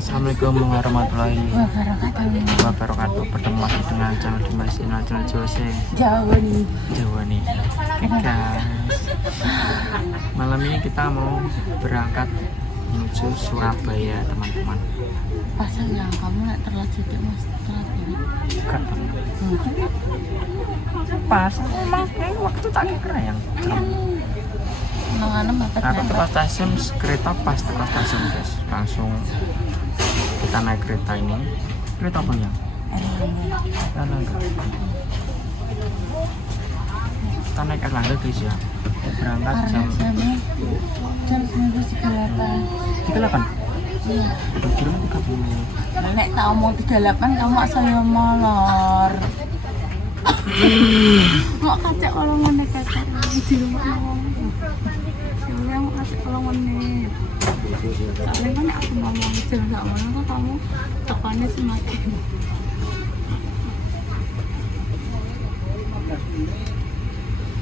Assalamualaikum warahmatullahi wabarakatuh. Bertemu lagi dengan channel Dimas channel Jose Jawa nih. Oke guys, malam ini kita mau berangkat menuju Surabaya teman-teman. Pasal yang kamu nak terlalu sedikit mas terlalu. Enggak pas, emang waktu tak kira yang aku ke stasiun kereta pas ke stasiun guys, langsung kita naik kereta ini. Kereta apa ya? Erlangga. Kita naik Erlangga guys ya. Berangkat jam 9:38. Iya. Kira 30. Nek tak omong 38 kamu saya molor. Mau kacek kalau ngene kacek di rumah ngomong. Saya mau kacek kalau ngene. Soalnya kan aku ngomong jam sama kok kamu tekannya semakin.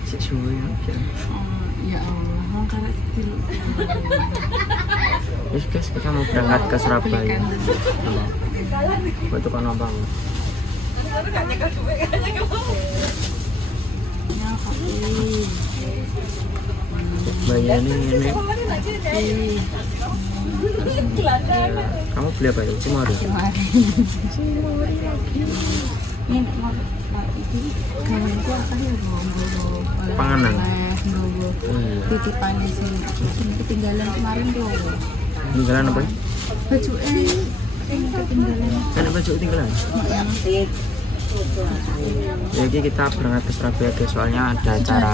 Sesuai ya. Ya Allah, mau kalah dulu. Yes guys, kita mau berangkat ke Surabaya. Buat tukang nambang. Ya Kak. Bayar ini. Kamu beli apa ya? Cimori. Ini mau itu kawanku akan ya bawa Panganan. Titipan di sini. Aku sini ketinggalan kemarin tuh. Tinggalan apa? Baju ketinggalan. Kan baju tinggalan. Jadi kita berangkat ke Surabaya guys, soalnya ada acara.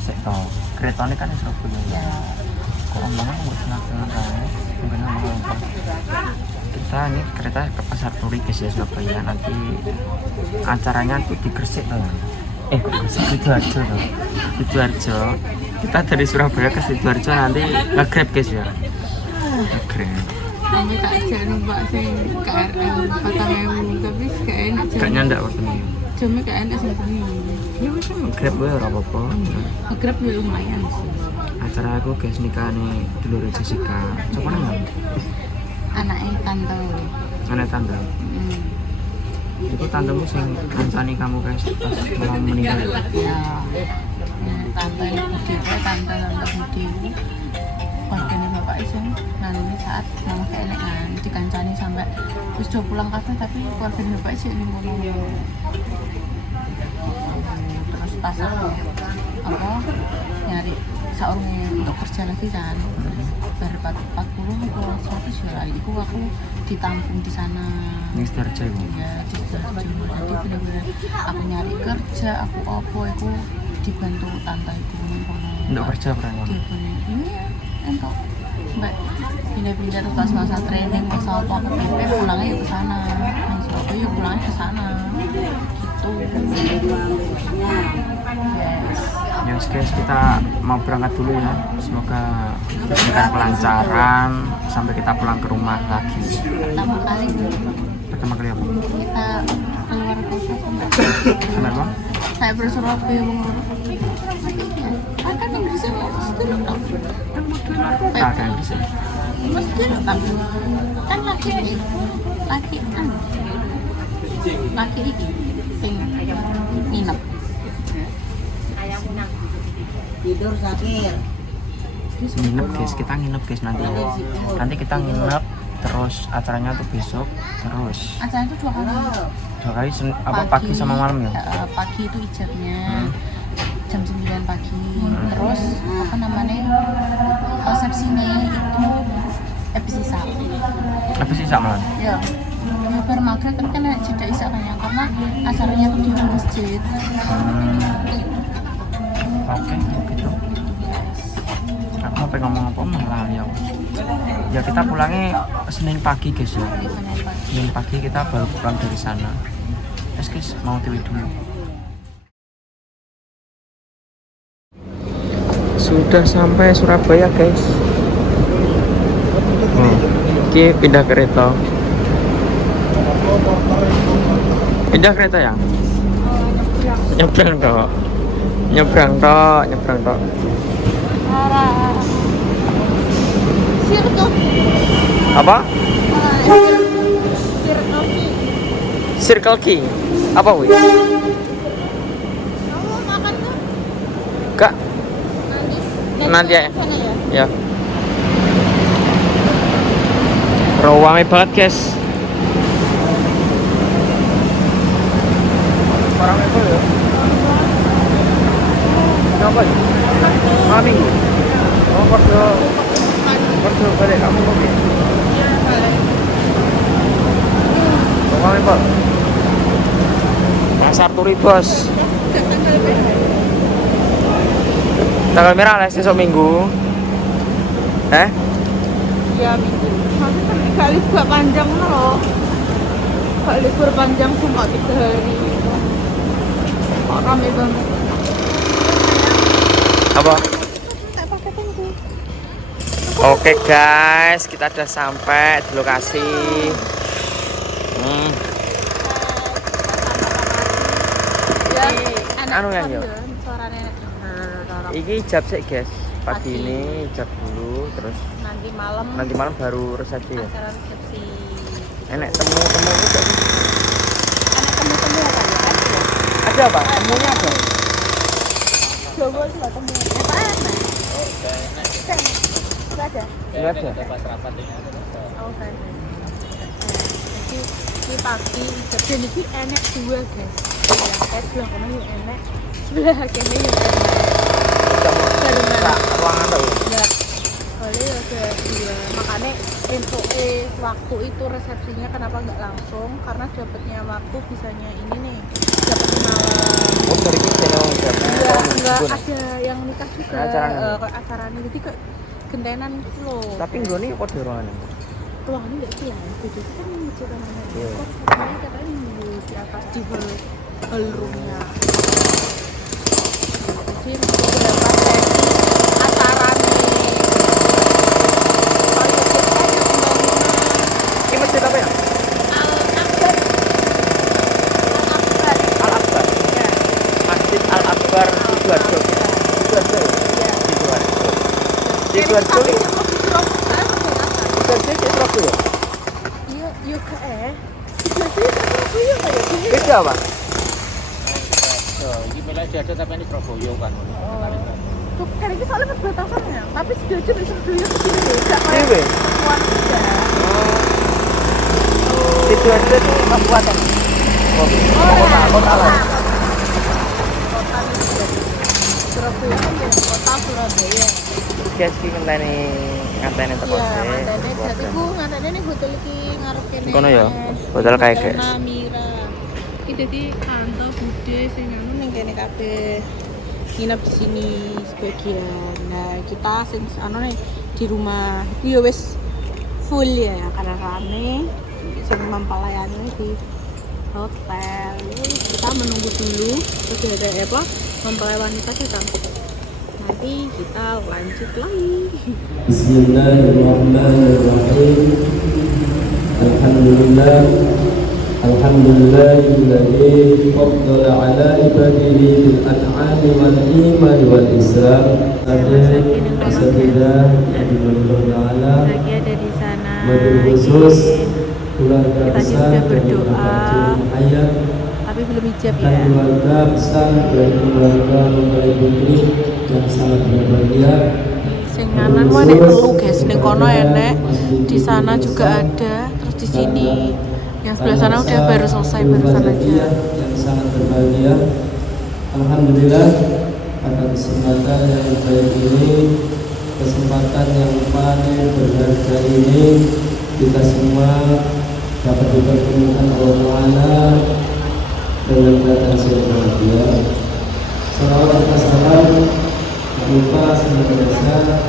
Sektor. Keretanya kan di Surabaya. Kok omongan ngurus nasional kan? Kita ini kereta ke Pasar Turi guys ya Surabaya. Nanti acaranya tuh di Gresik loh. Kok Gresik? Sidoarjo loh. Sidoarjo. Kita dari Surabaya ke Sidoarjo nanti nge-grab guys ya. Nge-grab. Nanti tak ajak numpak sing KRL 4.000 tapi gak enak. Gak nyandak waktu ini. Cuma gak enak sing bengi. Ya wis nge-grab wae ora apa-apa. Nge-grab ya lumayan sih. Acara aku guys nikah nih dulur Jessica. Coba nang. Anaknya tante. Anak tante. Itu tantemu sing ngancani kamu guys pas mau meninggal. Ya. Tante Budi, tante Budi. Keluarganya bapak Iseng, nanti saat mama keelekan dikancani sampai terus udah pulang kafe tapi keluarganya bapak Iseng ini ngomong terus pas aku nyari seorang untuk kerja lagi kan ber 40 atau 100 ya lagi aku ditampung di sana Ini Sidoarjo ibu. ya di Sidoarjo jadi bener-bener aku nyari kerja aku aku dibantu tante itu Untuk kerja berani. iya entok mbak pindah-pindah pas masa training masa apa aku PP pulangnya ya ke sana yang Surabaya ya pulangnya ke sana gitu Yes guys, kita mau berangkat dulu ya. Semoga diberikan kelancaran sampai kita pulang ke rumah lagi. pertama kali Pertama kali apa? kita keluar kota Kenapa? saya bersurabaya menurut akan Inggrisnya mesti lo tau Ada di sini. mesti lo tau kan laki ini sing nginep tidur sakit Nginep guys, kita nginep guys nanti kita nginep terus acaranya tuh besok terus acara itu 2 kali pagi sama malam ya. Pagi itu ijabnya jam 9 pagi terus apa namanya resepsinya itu habis Sisa malam. ya baru maghrib tapi kan jeda isak kan ya karena acaranya tuh di masjid. Oke, gitu. Aku mau pengen ngomong apa malah ya kita pulangnya Senin pagi guys ya. Senin pagi kita baru pulang dari sana. Terus guys mau TV dulu. sudah sampai Surabaya guys. Oke, pindah kereta. Pindah kereta ya? Nyebrang toh. Nyebrang toh. Apa? Circle K. Apa wih? Kak, nanti ya. Ya. Ramai banget guys. Orang itu ya. Kenapa? Mami. Oh, kerja balik kamu kopi. Iya, balik. Ramai Pak. Pasar Turi bos. Tanggal merah lah besok minggu. Iya, minggu. Maksudnya gak libur panjang loh. Gak libur panjang cuma 3 hari. Kok rame banget. Apa? Oke guys, kita udah sampai di lokasi. Ya, Anu yang yo. Suaranya Iki ijab sih guys. Pagi ini ijab dulu, terus nanti malam baru resepsi ya. acara resepsi. Enak temu-temu itu. Enak temu-temu apa ya? Ada apa? Temunya ada. Coba lah temu. Apa enak? Enggak ada. Enggak ada. Oh, kan. Ini pagi jadi ini enak dua guys. Sebelah kanan yang enak, sebelah kiri yang enak. Ruangan tuh. Ya, boleh ya ada dua. Makanya waktu itu resepsinya kenapa nggak langsung? Karena dapatnya waktu bisanya ini nih, dapatnya malam. Oh dari kita Enggak ada yang nikah juga. Acaranya jadi kayak gentenan gitu loh. Tapi gue nih kok di ruangan. Ruangannya nggak jelas. Jadi kan masjid namanya. Iya. Kok sebenarnya katanya di atas di hall roomnya. Jadi beberapa sesi acara nih. Ini masjid apa ya? Al-Akbar. Al-Akbar. Ya. Masjid Al-Akbar Sidoarjo. Sidoarjo ya? Iya. Sidoarjo. Sidoarjo ini Sidoarjo di Surabaya. Iya, iya kayak. Sidoarjo Surabaya kayak. Beda apa? Ini Malaysia ada tapi ini Surabaya kan. Tuh, kan ini soalnya perbatasannya. Tapi Sidoarjo dari Surabaya ke sini beda. Dewe. Kuat beda. Sidoarjo itu kabupaten. Kota lah. Surabaya kan ya, kota Surabaya. Terus guys iki ngenteni teko Iya, sih. ngantene dadi ku ngantene ning hotel iki ngarep kene. Kono ya? Hotel kayak guys. Namira. Iki dadi kantor bude sing anu ning kene kabeh. Nginep di sini sebagian. Nah, kita sing anu nih di rumah. Iya wis full ya karena rame. Sing melayani di hotel. Kita menunggu dulu terus ada apa? Mempelai wanita datang. Nanti kita lanjut lagi. Bismillahirrahmanirrahim. Alhamdulillahilladzi faddala ala ibadihi bil an'ami wal iman wal islam. Asatidah ta'ala. Lagi ada di sana. Wabil khusus keluarga Kita besar sudah dari berdoa. Bapak Hayat Tapi belum ijab dan ya. keluarga besar dari keluarga mempelai putri yang sangat berbahagia. Sing nganan wae nek telu guys, ning kono enek, di sana juga ada, terus di sini yang sebelah sana udah baru selesai barusan aja. Yang sangat berbahagia. Alhamdulillah pada kesempatan yang baik ini, kesempatan yang paling berharga ini, kita semua dapat dipertemukan Allah Ta'ala dengan keadaan sehat bahagia. Salawat dan salam berupa senantiasa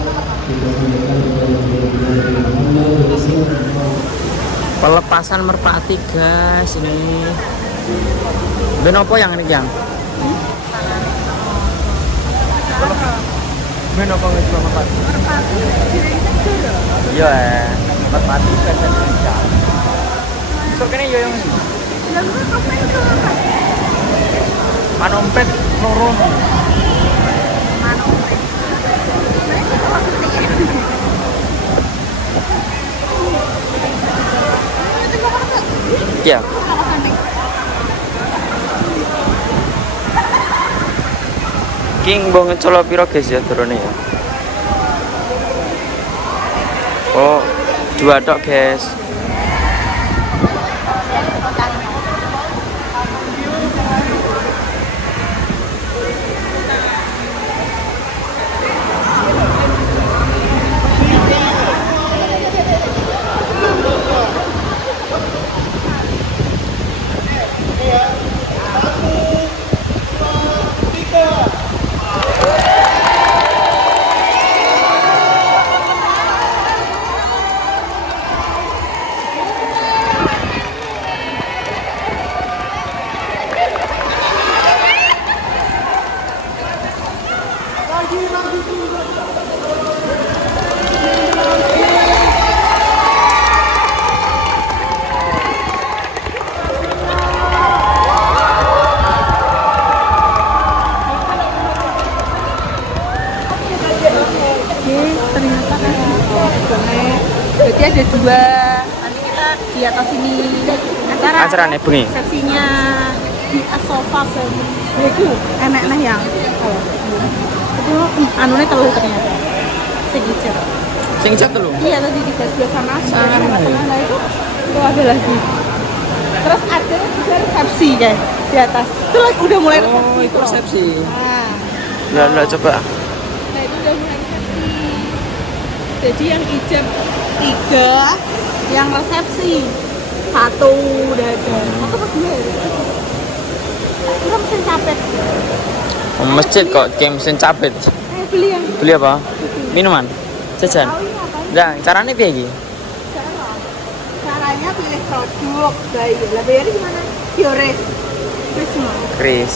kita sampaikan kepada Nabi Muhammad SAW. Pelepasan merpati guys ini. Ben apa yang ini yang? Men apa ngejual merpati? Merpati jiring seger lho. Iya, merpati versi Indonesia. So kene yo yang Lah kok kapan itu merpati? manompet loro. Mana ompet? Mereka kok gede ya? Itu kok kok Iya. kok sampai King mbok ngecolo piro guys ya turune ya. Oh, 2 tok guys. ternyata kayak berarti ada 2. Nanti kita di atas ini Acarane bengi. resepsinya di Asofa ya itu enak-enak yang itu anunya telur ternyata segitu. Sing jatuh lho. Iya tadi di sebelah sana nah itu ada lagi. Terus ada juga resepsi kayak di atas itu udah mulai resepsi. Oh, itu resepsi. Nah, Lah coba. nah itu udah mulai resepsi. Jadi yang ijab 3, yang resepsi 1 udah ada. Atau berdua ya? Kita mesin capek. Masjid kok kayak mesin capit. Beli yang Beli apa? Minuman? Jajan? tahu ini apa? Nah, caranya piye iki? Caranya pilih produk bayi. Lah bayarnya gimana? Yores. Terus semua. Chris.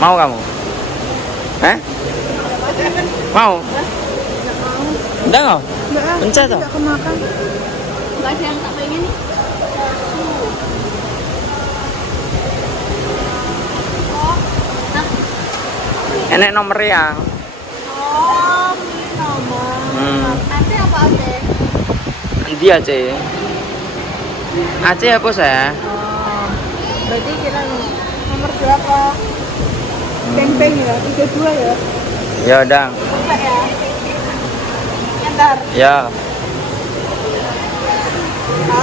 Mau kamu? Hah? Mau? Enggak mau. Enggak mau? Enggak. Pencet toh? Enggak kemakan. Enggak ada yang tak pengen nih. Susu. Oh. Nah. Enek nomor yang. Oh, ini nomor. Nanti apa aja? Nanti Aceh. Aceh apa saya? Oh. Berarti kita nomor berapa? Beng-beng ya, 32 ya. Ya udah. Enggak ya? Ntar. Ya.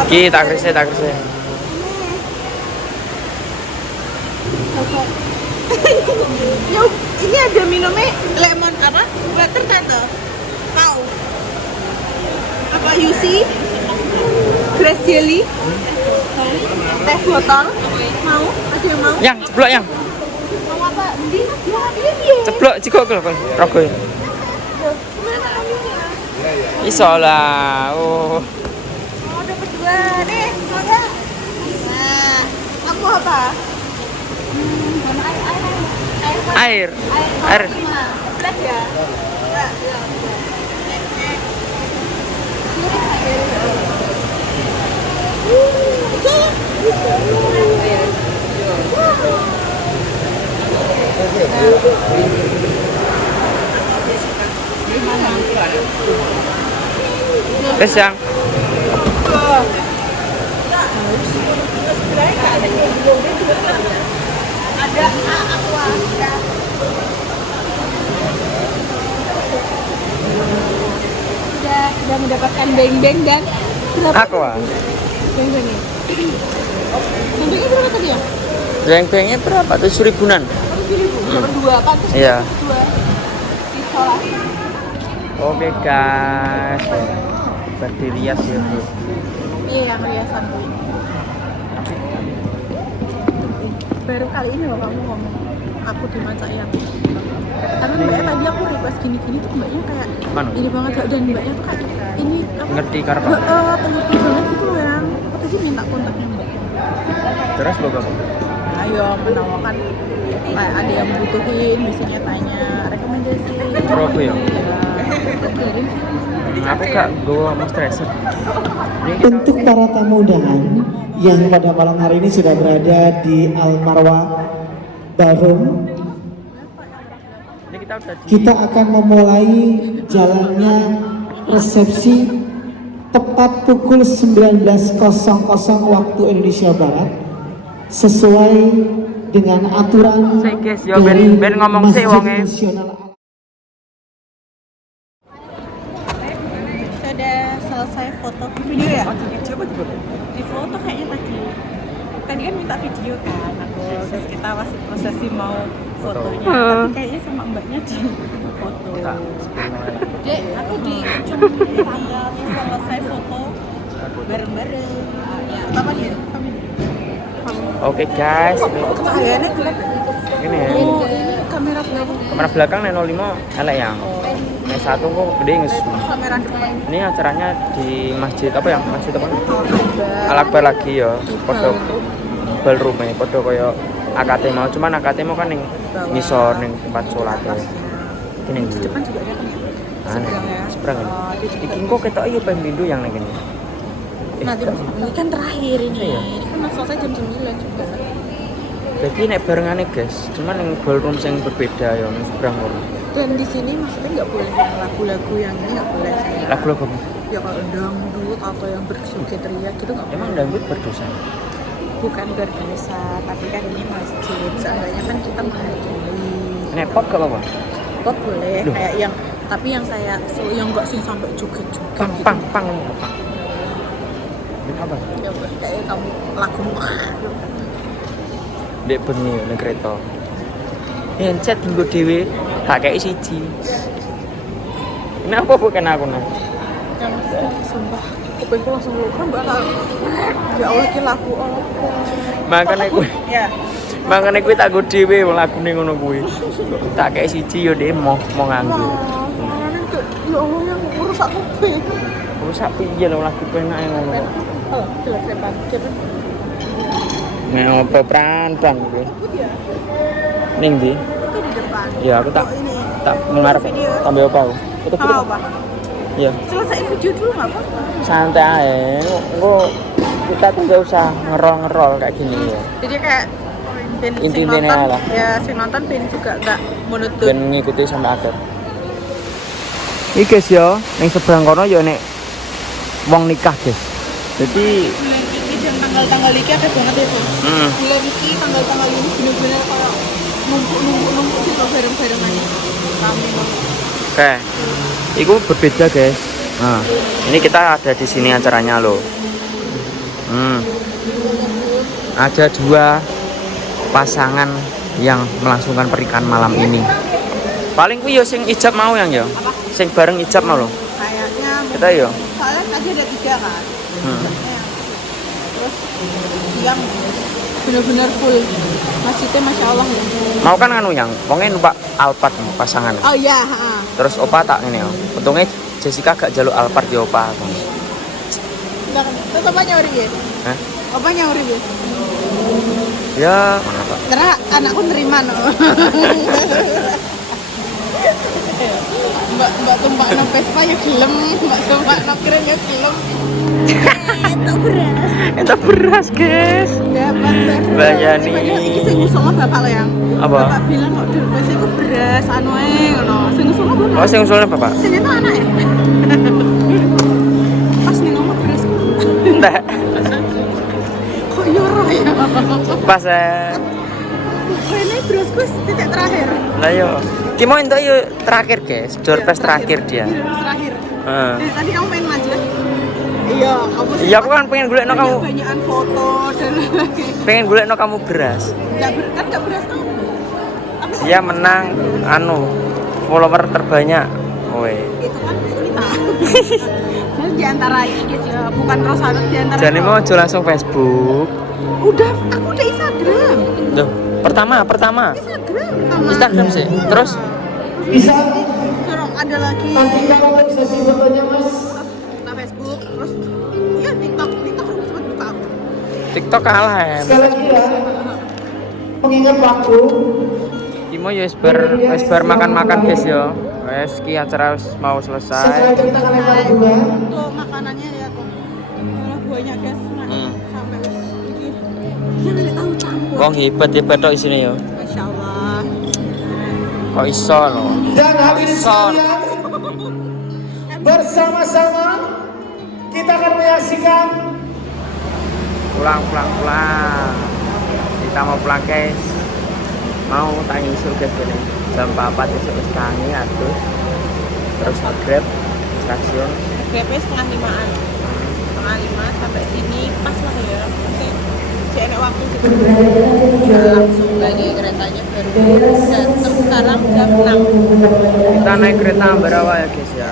Ki tak krise. Yuk, ini ada minumnya lemon apa? Butter tante. Mau? Apa UC? Grass jelly? Teh botol? Mau? Ada yang mau? Yang ceplok yang. Mau apa? Di? Ya, dia. Ceplok jiko kon rogo. Mana aminnya? Iso lah. Oh. Oh, dapat 2 deh. Mau nggak? Nah, kamu apa? Air. Air. 11 ya? Enggak, ya. Tes yang. Ada aqua. Sudah mendapatkan beng-beng dan berapa? Aku ah. Beng-bengnya. Beng-bengnya berapa tadi ya? Beng-bengnya berapa? 7 ribuan. 7.000. Dapat 2 kan? Terus Iya. 2. Isolasi. Oke guys. Berdirias ya bu. Iya, yang riasan Bu. Baru kali ini loh kamu ngomong aku di Maca yang karena mbaknya tadi aku request gini-gini tuh mbaknya kayak Mana? ini banget dan mbaknya tuh kayak ini apa Ngerti karena pengerti banget gitu loh yang aku tadi minta kontaknya mbak terus bawa apa? ayo menawarkan kayak ada yang butuhin biasanya tanya rekomendasi Pro aku ya. kirim Aku gak gue mau stressor. Untuk para tamu undangan yang pada malam hari ini sudah berada di Al Marwa Ballroom, Ini kita udah di kita akan memulai jalannya resepsi tepat pukul 19.00 waktu Indonesia Barat sesuai dengan aturan Sik, guys, ya, dari ben ngomong sik Masjid wonge. Nasional. sudah selesai foto video ya di foto kayaknya tadi kan minta video kan aku terus kita masih prosesi mau fotonya tapi kayaknya sama mbaknya di foto dek aku di tanggal selesai foto bareng-bareng ya apa nih kami Oke guys, cahayanya gelap ini ya. oh ini kamera belakang Kamera belakang Neno 5 elek yang. Ini satu kok gede ngesu. kamera depan Ini acaranya di masjid apa ya? Masjid apa? Al Akbar lagi ya. Podo ballroom e, podo koyo AKT mau, cuman AKT mau kan ning ngisor ning tempat sholat ya. Ini di depan juga ada kan ya seberang ini. Iki kok ketok iya pembindo yang ning kene. nanti ini kan terakhir ini kan selesai jam 9 juga Jadi nek barengane guys, cuman ning ballroom yang berbeda ya ning seberang kono. dan di sini maksudnya nggak boleh yang lagu-lagu yang ini nggak boleh saya Lagu-lagu apa? ya kalau dangdut atau yang berjoget teriak gitu nggak Emang boleh dangdut berdosa? bukan berdosa tapi kan ini masjid seandainya kan kita menghargai Nek pop gak apa-apa? pop boleh Loh. kayak yang tapi yang saya yang nggak sih sampai joget-joget Pang gitu. pang pang. Apa? Ya, kayak kamu lagu Dek bengi ning kereta. Handset nggo dhewe tak kei siji. Kenapa bukan aku nah? yang sumpah kupingku langsung luka mbak ya Allah ki lagu apa Makane kuwi, ya makane kuwi tak nggo dhewe lagune ngono kuwi. Tak kei siji yo dhek mau nganggo. makanya ke ya Allah yang merusak kuping Rusak piye lho lagu penake ngono. oh jelas depan jelas Nek opo pran-pran kuwi. Ning ndi? itu di depan Ya aku tak oh, ini tak mengarep Video. tambah apa aku. Foto-foto. tahu apa Iya. selesaiin video dulu nggak apa-apa Santai ae. Engko kita tuh gak usah ngerol-ngerol kayak gini ya. jadi kayak ben sing Inti-intinya nonton lah. ya sing nonton ben juga nggak monoton Dan ngikuti sampai akhir. Iki guys ya, ning seberang kono ya nek wong nikah guys. Jadi bulan ini dan tanggal-tanggal ini ada banget ya Bu. Bulan ini tanggal-tanggal ini bener-bener kayak numpuk gitu bareng-barengannya rame banget oke. Itu berbeda guys. Nah, ini kita ada di sini acaranya loh. Ada dua pasangan yang melangsungkan pernikahan malam ini. Paling kuwi yo sing ijab mau yang ya. Sing bareng ijab mau loh. kayaknya Kita yo. soalnya tadi ada 3 kan terus siang bener-bener full masjidnya Masya Allah ya Mau kan anu yang, wongnya numpak Alphard pasangan. oh iya ha. Terus opa tak ini ya. Untungnya Jessica gak jaluk Alphard di opa. Terus apa nyauri ya? Hah? Apa nyauri ya? Ya, mana pak? Karena anakku nerima no. Mbak tumpah no Vespa ya gelem, mbak tumpah no keren ya gelem. Itu beras. Itu beras guys. Dapat beras. Mbak Yani. Iki sing ngusung bapak lo yang. Apa? Bapak bilang kok di rumah itu beras anu ae ngono. Sing ngusung bapak. Oh, sing usulnya bapak? Sing itu anak ya. Pas nih ngomong beras. Enggak. Kok yo roh ya. Pas Kayaknya berasku titik terakhir. lah yo. Ki mau entuk yo terakhir guys. Doorpass terakhir dia. Terakhir. Heeh. Tadi kamu pengen majelis? Iya, kamu Iya aku kan pengen golekno kamu. banyakan foto dan lagi. Pengen golekno kamu beras. Kan nggak beras kamu. Tapi Dia menang anu follower terbanyak. Woi. itu kan kita. Dan di antara ini guys ya, bukan Rosano di antara. Jadi mau aja langsung Facebook. Udah, aku udah Instagram. Tuh, pertama. Instagram sih. Terus Bisa Terus ada lagi nantikan untuk sesi fotonya mas. nah Facebook, terus iya TikTok aku sempat buka aku. TikTok kalah ya. Sekali lagi ya, pengingat waktu. Timo ya wis bar makan-makan guys ya. Wes ki acara wis mau Setelah selesai. itu kita akan lempar bunga. Tuh makanannya lihat tuh. Malah buahnya guys. Nah, sampai wis iki. Jangan tahu campur. Wong hebat tok isine ya. Masya Allah. Kok iso lho. Dan hadirin Son. sekalian, bersama-sama kita akan menyaksikan Pulang. Kita mau pulang guys. Mau tak nyusul guys ini. Jam 4 besok wis tangi atus. Terus Grab stasiun. Grabnya setengah 5-an. Setengah 5 sampai sini pas lah ya. Masih enak waktu gitu. Nah, langsung lagi keretanya baru datang sekarang jam 6. Kita naik kereta berapa ya guys ya?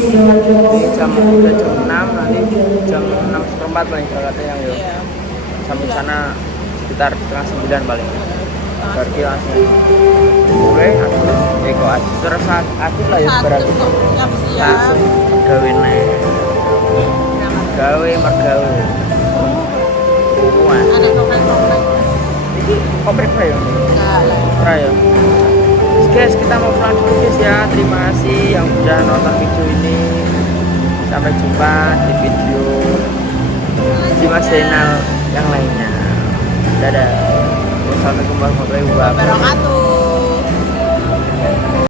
Ini jam 6 nanti jam 6:04 paling katanya yuk. Iya. Sampai sana sekitar setengah 9 paling. Berarti langsung gue terus Eko Adis terus Adis lah ya berarti Kok siap-siap. langsung gawe naik gawe mergawe kuat Anak komplek. ini koprek ya Enggak lah. ya guys kita mau pulang dulu guys ya. Terima kasih yang sudah nonton video ini, sampai jumpa di video di Mas channel yang lainnya. Dadah. Wassalamualaikum warahmatullahi wabarakatuh. Wabarakatuh.